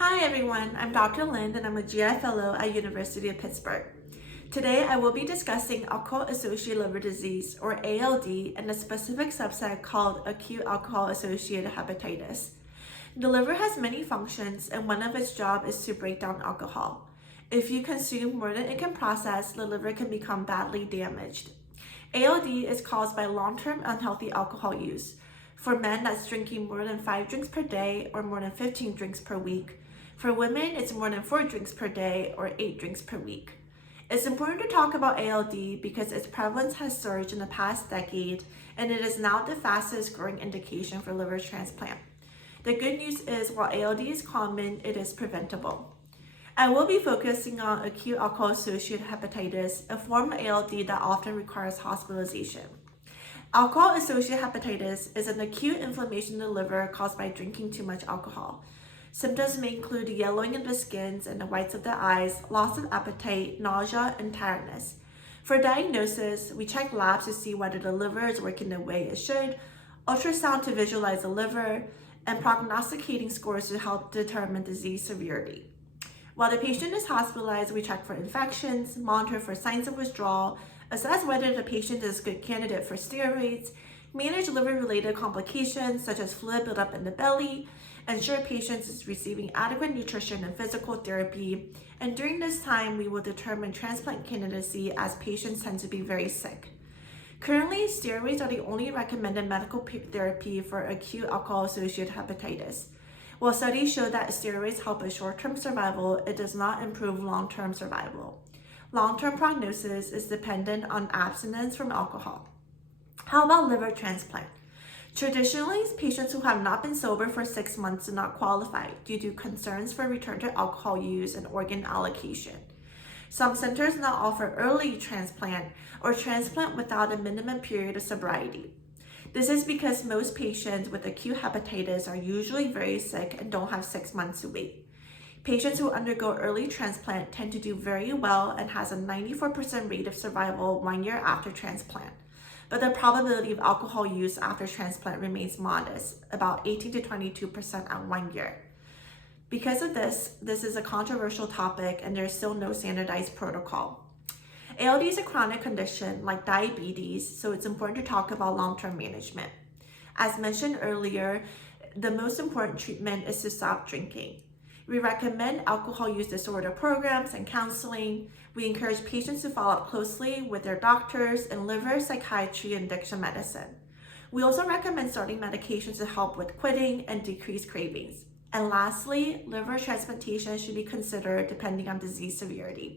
Hi everyone, I'm Dr. Lin and I'm a GI Fellow at University of Pittsburgh. Today I will be discussing alcohol-associated liver disease, or ALD, and a specific subset called acute alcohol-associated hepatitis. The liver has many functions and one of its jobs is to break down alcohol. If you consume more than it can process, the liver can become badly damaged. ALD is caused by long-term unhealthy alcohol use. For men, that's drinking more than 5 drinks per day or more than 15 drinks per week. For women, it's more than 4 drinks per day or 8 drinks per week. It's important to talk about ALD because its prevalence has surged in the past decade and it is now the fastest growing indication for liver transplant. The good news is while ALD is common, it is preventable. I will be focusing on acute alcohol-associated hepatitis, a form of ALD that often requires hospitalization. Alcohol-associated hepatitis is an acute inflammation in the liver caused by drinking too much alcohol. Symptoms may include yellowing of the skins and the whites of the eyes, loss of appetite, nausea, and tiredness. For diagnosis, we check labs to see whether the liver is working the way it should, ultrasound to visualize the liver, and prognosticating scores to help determine disease severity. While the patient is hospitalized, we check for infections, monitor for signs of withdrawal, assess whether the patient is a good candidate for steroids, manage liver-related complications such as fluid buildup in the belly, ensure patients is receiving adequate nutrition and physical therapy, and during this time, we will determine transplant candidacy as patients tend to be very sick. Currently, steroids are the only recommended medical therapy for acute alcohol-associated hepatitis. While studies show that steroids help with short-term survival, it does not improve long-term survival. Long-term prognosis is dependent on abstinence from alcohol. How about liver transplant? Traditionally, patients who have not been sober for 6 months do not qualify due to concerns for return to alcohol use and organ allocation. Some centers now offer early transplant or transplant without a minimum period of sobriety. This is because most patients with acute hepatitis are usually very sick and don't have 6 months to wait. Patients who undergo early transplant tend to do very well and has a 94% rate of survival 1 year after transplant. But the probability of alcohol use after transplant remains modest, about 18 to 22% at 1 year. Because of this is a controversial topic and there's still no standardized protocol. ALD is a chronic condition like diabetes, so it's important to talk about long-term management. As mentioned earlier, the most important treatment is to stop drinking. We recommend alcohol use disorder programs and counseling. We encourage patients to follow up closely with their doctors in liver, psychiatry, and addiction medicine. We also recommend starting medications to help with quitting and decrease cravings. And lastly, liver transplantation should be considered depending on disease severity.